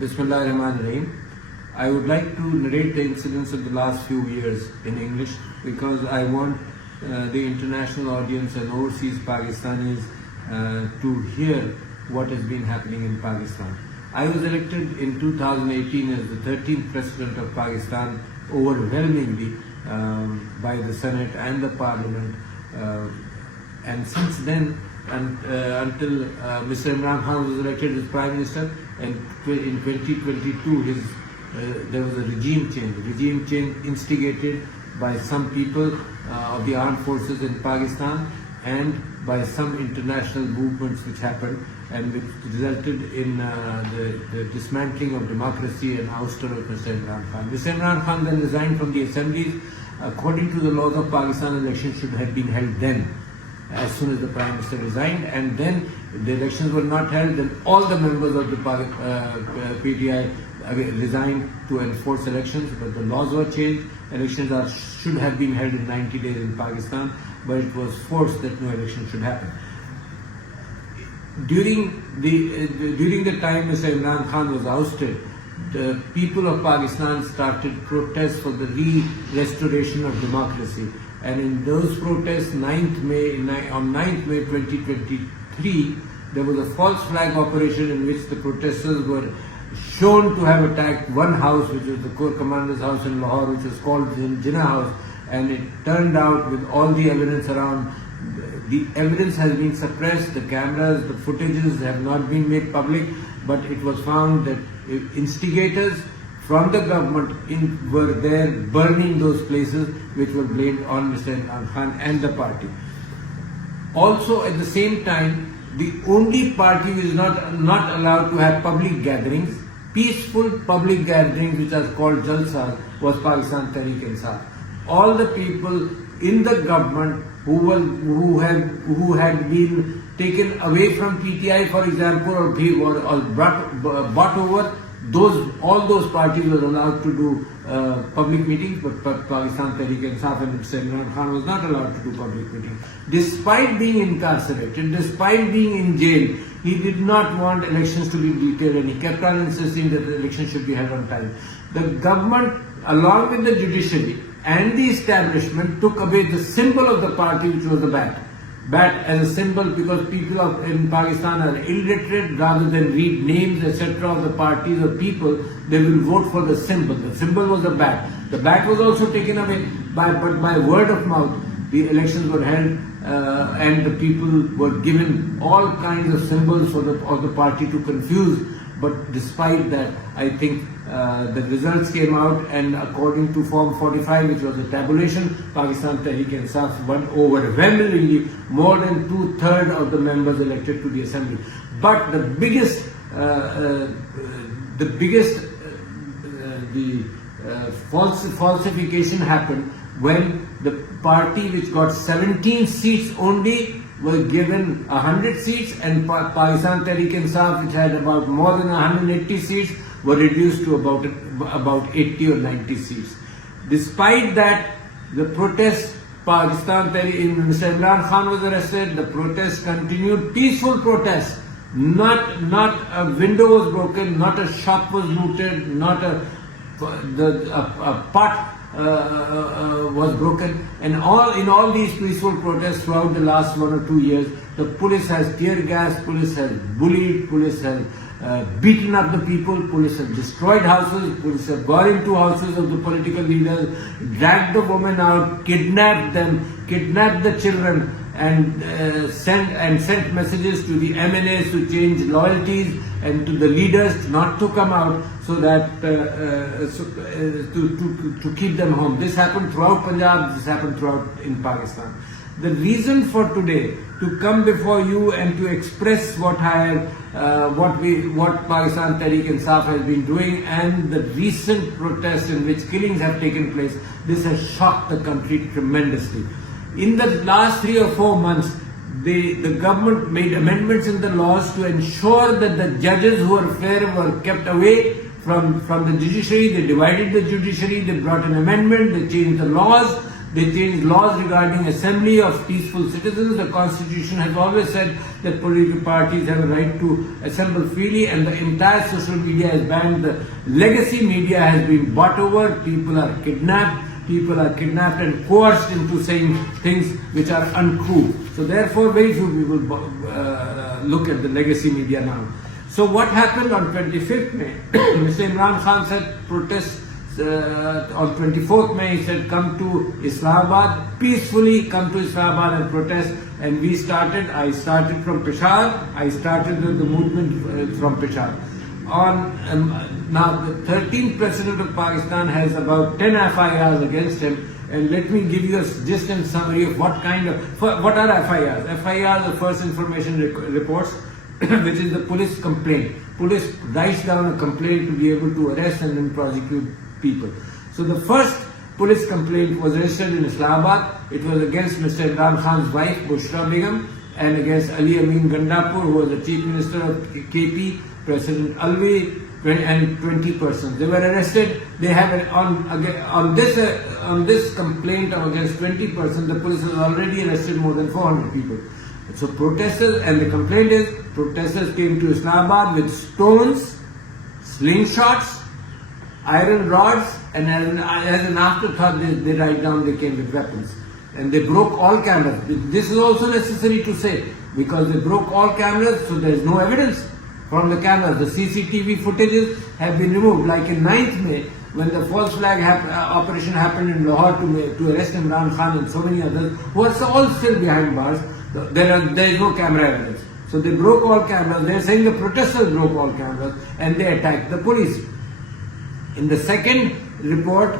Bismillahirrahmanirrahim. I would like to narrate the incidents of the last few years in English because I want the international audience and overseas Pakistanis to hear what has been happening in Pakistan. I was elected in 2018 as the 13th President of Pakistan overwhelmingly by the Senate and the Parliament, and since then until Mr. Imran Khan was elected as Prime Minister, and in 2022 there was a regime change instigated by some people of the armed forces in Pakistan and by some international movements which happened and which resulted in the dismantling of democracy and ouster of Mr. Imran Khan. Mr. Imran Khan then resigned from the assemblies. According to the laws of Pakistan, elections should have been held then, as soon as the Prime Minister resigned, and then the elections were not held, then all the members of the PTI resigned to enforce elections, but the laws were changed. Elections should have been held in 90 days in Pakistan, but it was forced that no election should happen. During the time Mr. Imran Khan was ousted, the people of Pakistan started protests for the restoration of democracy. And in those protests, on 9th May 2023, there was a false flag operation in which the protesters were shown to have attacked one house, which was the Corps Commander's house in Lahore, which was called Jinnah House, and it turned out with all the evidence around, the evidence has been suppressed, the cameras, the footages have not been made public, but it was found that instigators from the government were there burning those places which were blamed on Mr. Imran Khan and the party. Also at the same time, the only party which is not allowed to have public gatherings, peaceful public gatherings which are called Jalsas, was Pakistan Tehreek-e-Insaf. All the people in the government who had been taken away from PTI, for example, or brought over, all those parties were allowed to do public meetings, but Pakistan Tehreek-e-Insaf and Mr. Imran Khan was not allowed to do public meetings. Despite being incarcerated, despite being in jail, he did not want elections to be detailed, and he kept on insisting that the elections should be held on time. The government, along with the judiciary and the establishment, took away the symbol of the party, which was the bat. Bat as a symbol, because people in Pakistan are illiterate. Rather than read names etc. of the parties or people, they will vote for the symbol. The symbol was the bat. The bat was also taken away, but by word of mouth, the elections were held, and the people were given all kinds of symbols of the party to confuse. But despite that, I think the results came out, and according to Form 45, which was a tabulation, Pakistan Tehreek-e-Insaf won overwhelmingly, more than 2/3 of the members elected to the assembly. But the biggest falsification happened when the party which got 17 seats only were given 100 seats, and Pakistan Tehreek-e-Insaf, which had about more than 180 seats, were reduced to about 80 or 90 seats. Despite that, the protests, Mr. Imran Khan was arrested, the protests continued, peaceful protests. Not a window was broken, not a shop was looted, not a pot was broken, and in all these peaceful protests throughout the last 1 or 2 years, the police has tear gas, police has bullied, police has beaten up the people, police have destroyed houses, police have gone into houses of the political leaders, dragged the women out, kidnapped them, kidnapped the children, and sent messages to the MNAs to change loyalties and to the leaders not to come out, so that to keep them home. This happened throughout Punjab. This happened throughout in Pakistan. The reason for today to come before you and to express what Pakistan Tehreek-e-Insaf has been doing, and the recent protests in which killings have taken place, this has shocked the country tremendously. In the last 3 or 4 months, the government made amendments in the laws to ensure that the judges who are fair were kept away from the judiciary. They divided the judiciary, they brought an amendment, they changed the laws. They changed laws regarding assembly of peaceful citizens. The constitution has always said that political parties have a right to assemble freely, and the entire social media is banned. The legacy media has been bought over. People are kidnapped. People are kidnapped and coerced into saying things which are untrue. So therefore, very few people look at the legacy media now. So what happened on 25th May? Mr. Imran Khan said protests. On 24th May, he said, come to Islamabad, peacefully come to Islamabad and protest. And I started from Peshawar. I started the movement from Peshawar. Now the 13th President of Pakistan has about 10 FIRs against him. And let me give you a distant summary of what are FIRs. FIRs are first information reports, which is the police complaint. Police writes down a complaint to be able to arrest and then prosecute people. So the first police complaint was registered in Islamabad. It was against Mr. Imran Khan's wife, Bushra Begum, and against Ali Amin Gandapur, who was the Chief Minister of KP, President Alvi, and 20 persons. They were arrested. They have on this complaint against 20 persons, the police has already arrested more than 400 people. So protesters, and the complaint is, protesters came to Islamabad with stones, slingshots, iron rods, and as an afterthought, they write down they came with weapons. And they broke all cameras. This is also necessary to say, because they broke all cameras, so there is no evidence from the cameras. The CCTV footages have been removed. Like in 9th May, when the false flag operation happened in Lahore to arrest Imran Khan and so many others, who are all still behind bars, there is no camera evidence. So they broke all cameras. They are saying the protesters broke all cameras and they attacked the police. In the second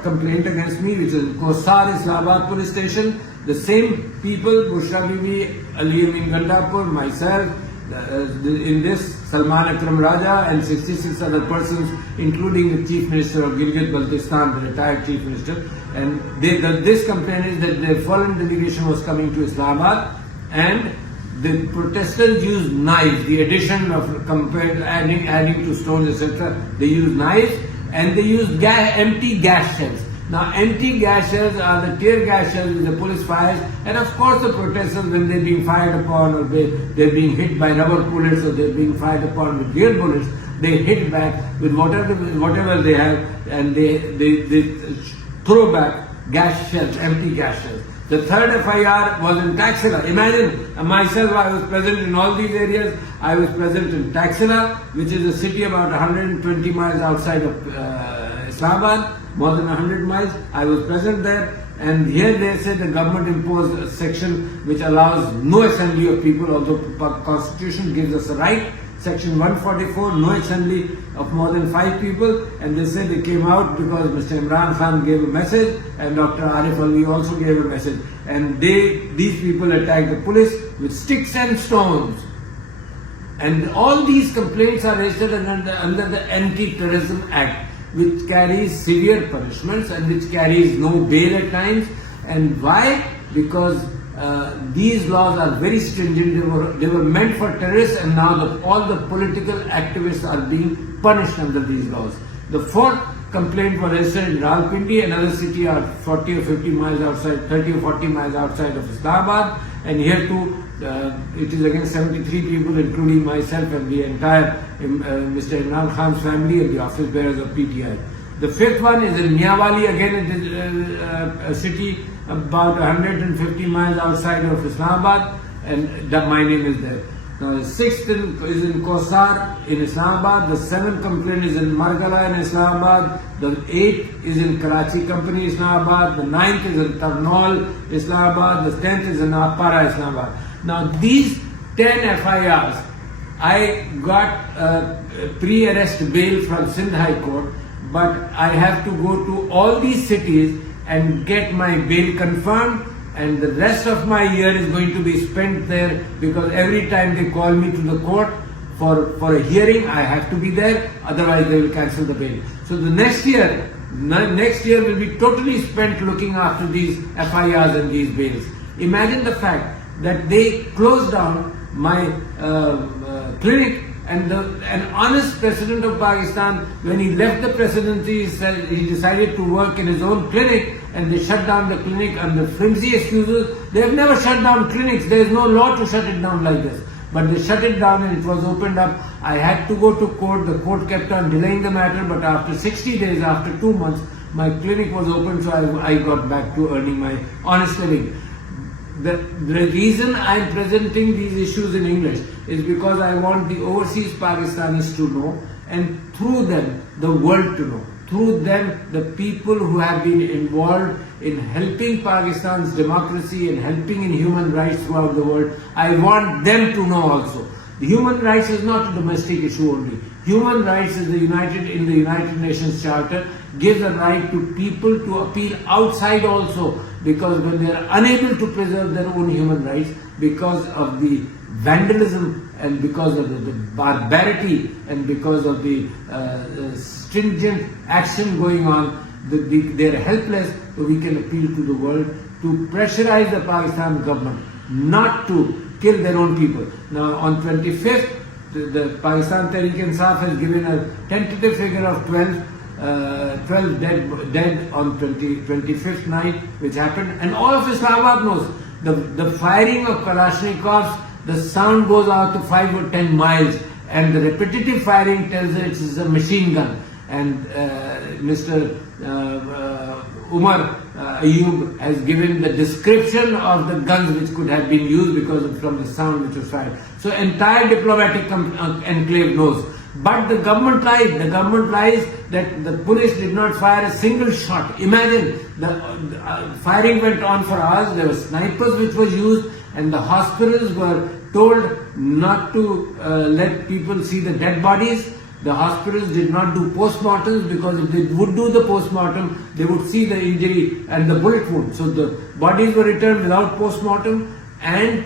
complaint against me, which is Kosar Islamabad police station, the same people, Bushra Bibi, Ali Amin Gandapur, myself, in this Salman Akram Raja and 66 other persons, including the Chief Minister of Gilgit-Baltistan, the retired Chief Minister, and this complaint is that their foreign delegation was coming to Islamabad and the protesters used knives, the addition of adding to stones, etc. They used knives and they used empty gas shells. Now, empty gas shells are the tear gas shells which the police fires, and of course the protesters, when they're being fired upon or they're being hit by rubber bullets or they're being fired upon with real bullets, they hit back with whatever they have, and they throw back gas shells, empty gas shells. The third FIR was in Taxila. Imagine, myself, I was present in all these areas. I was present in Taxila, which is a city about 120 miles outside of Islamabad, more than 100 miles. I was present there, and here they say the government imposed a section which allows no assembly of people, although the Constitution gives us a right. Section 144, no assembly of more than 5 people, and they said they came out because Mr. Imran Khan gave a message and Dr. Arif alvi also gave a message, and these people attacked the police with sticks and stones. And all these complaints are registered under the Anti-Terrorism Act, which carries severe punishments and which carries no bail at times. And why? Because these laws are very stringent. They were meant for terrorists, and now all the political activists are being punished under these laws. The fourth complaint was registered in Rawalpindi, another city 40 or 50 miles outside, 30 or 40 miles outside of Islamabad, and here too it is against 73 people, including myself and the entire Mr. Imran Khan's family and the office bearers of PTI. The fifth one is in Miawali, again it is a city about 150 miles outside of Islamabad, and my name is there. Now the sixth is in Kosar in Islamabad, the seventh complaint is in Margala in Islamabad, the eighth is in Karachi Company, Islamabad, the ninth is in Tarnol, Islamabad, the 10th is in Apara, Islamabad. Now these 10 FIRs, I got pre-arrest bail from Sindh High Court, but I have to go to all these cities and get my bail confirmed, and the rest of my year is going to be spent there, because every time they call me to the court for a hearing, I have to be there, otherwise they will cancel the bail. So the next year will be totally spent looking after these FIRs and these bails. Imagine the fact that they closed down my clinic And an honest president of Pakistan, when he left the presidency, he decided to work in his own clinic, and they shut down the clinic under flimsy excuses. They have never shut down clinics. There is no law to shut it down like this. But they shut it down and it was opened up. I had to go to court. The court kept on delaying the matter, but after 60 days, after 2 months, my clinic was open, so I got back to earning my honest living. The reason I am presenting these issues in English is because I want the overseas Pakistanis to know, and through them, the world to know. Through them, the people who have been involved in helping Pakistan's democracy and helping in human rights throughout the world, I want them to know also. Human rights is not a domestic issue only. Human rights is in the United Nations Charter gives a right to people to appeal outside also, because when they are unable to preserve their own human rights because of the vandalism and because of the barbarity and because of the stringent action going on, they are helpless, so we can appeal to the world to pressurize the Pakistan government not to kill their own people. Now on 25th, the Pakistan Tehreek-e-Insaf has given a tentative figure of 12 dead on 25th night, which happened, and all of Islamabad knows the firing of Kalashnikovs, the sound goes out to 5 or 10 miles, and the repetitive firing tells that it is a machine gun. And Mr. Umar Ayub has given the description of the guns which could have been used from the sound which was fired. So entire diplomatic enclave knows. But the government lies. The government lies that the police did not fire a single shot. Imagine, the firing went on for hours. There were snipers which were used, and the hospitals were told not to let people see the dead bodies. The hospitals did not do postmortems, because if they would do the postmortem, they would see the injury and the bullet wound. So the bodies were returned without postmortem, and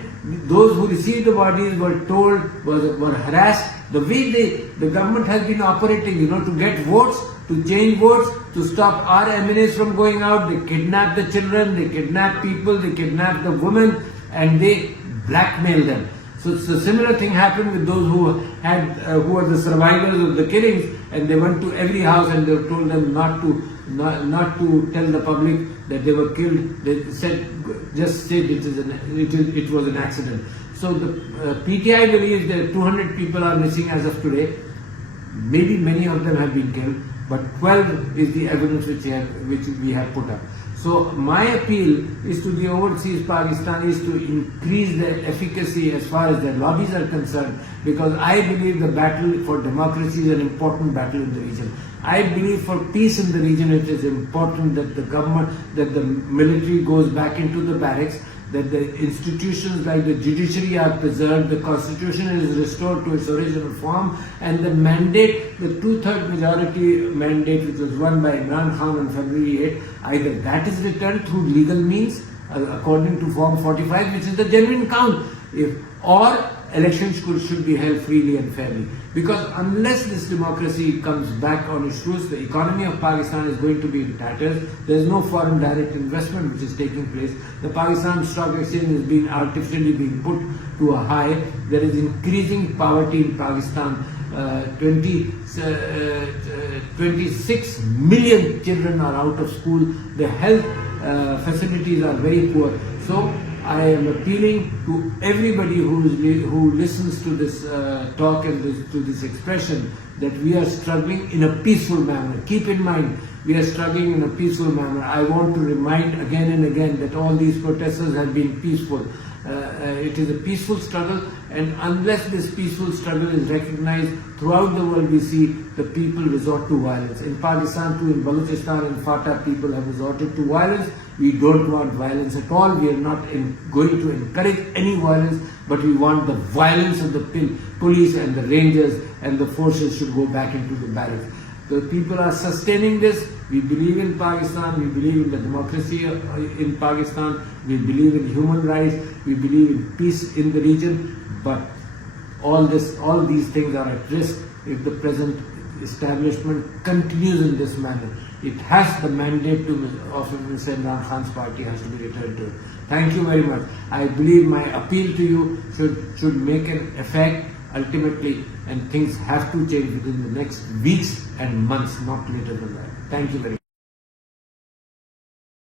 those who received the bodies were told, were harassed. The way the government has been operating, to get votes, to change votes, to stop our MNAs from going out, they kidnap the children, they kidnap people, they kidnap the women, and they blackmail them. So a similar thing happened with those who were the survivors of the killings, and they went to every house and they told them not to tell the public that they were killed. They said, just say it was an accident. So the PTI believes that 200 people are missing as of today. Maybe many of them have been killed, but 12 is the evidence which we have put up. So my appeal is to the overseas Pakistanis to increase their efficacy as far as their lobbies are concerned, because I believe the battle for democracy is an important battle in the region. I believe for peace in the region it is important that the military goes back into the barracks, that the institutions like the judiciary are preserved, the constitution is restored to its original form, and the mandate, the 2/3 majority mandate which was won by Imran Khan on February 8, either that is returned through legal means, according to Form 45, which is the genuine count, or elections should be held freely and fairly. Because unless this democracy comes back on its roots, the economy of Pakistan is going to be in tatters. There is no foreign direct investment which is taking place. The Pakistan Stock Exchange is being artificially put to a high. There is increasing poverty in Pakistan. 26 million children are out of school. The health facilities are very poor. So I am appealing to everybody who listens to this talk and to this expression that we are struggling in a peaceful manner. Keep in mind, we are struggling in a peaceful manner. I want to remind again and again that all these protesters have been peaceful. It is a peaceful struggle, and unless this peaceful struggle is recognized throughout the world, we see the people resort to violence. In Pakistan too, in Balochistan and Fatah, people have resorted to violence. We don't want violence at all. We are not going to encourage any violence, but we want the violence of the police and the rangers and the forces should go back into the barracks. The people are sustaining this. We believe in Pakistan. We believe in the democracy in Pakistan. We believe in human rights. We believe in peace in the region. But all these things are at risk if the present establishment continues in this manner. It has the mandate of Mr. Imran Khan's party has to be returned to. Thank you very much. I believe my appeal to you should make an effect. ultimately, and things have to change within the next weeks and months, not later than that. Thank you very much.